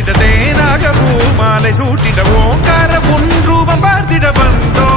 போற்றிட தேனாக பூ மாலை சூட்டிட ஓங்கார பொன் ரூபம் பார்த்திட வந்தோ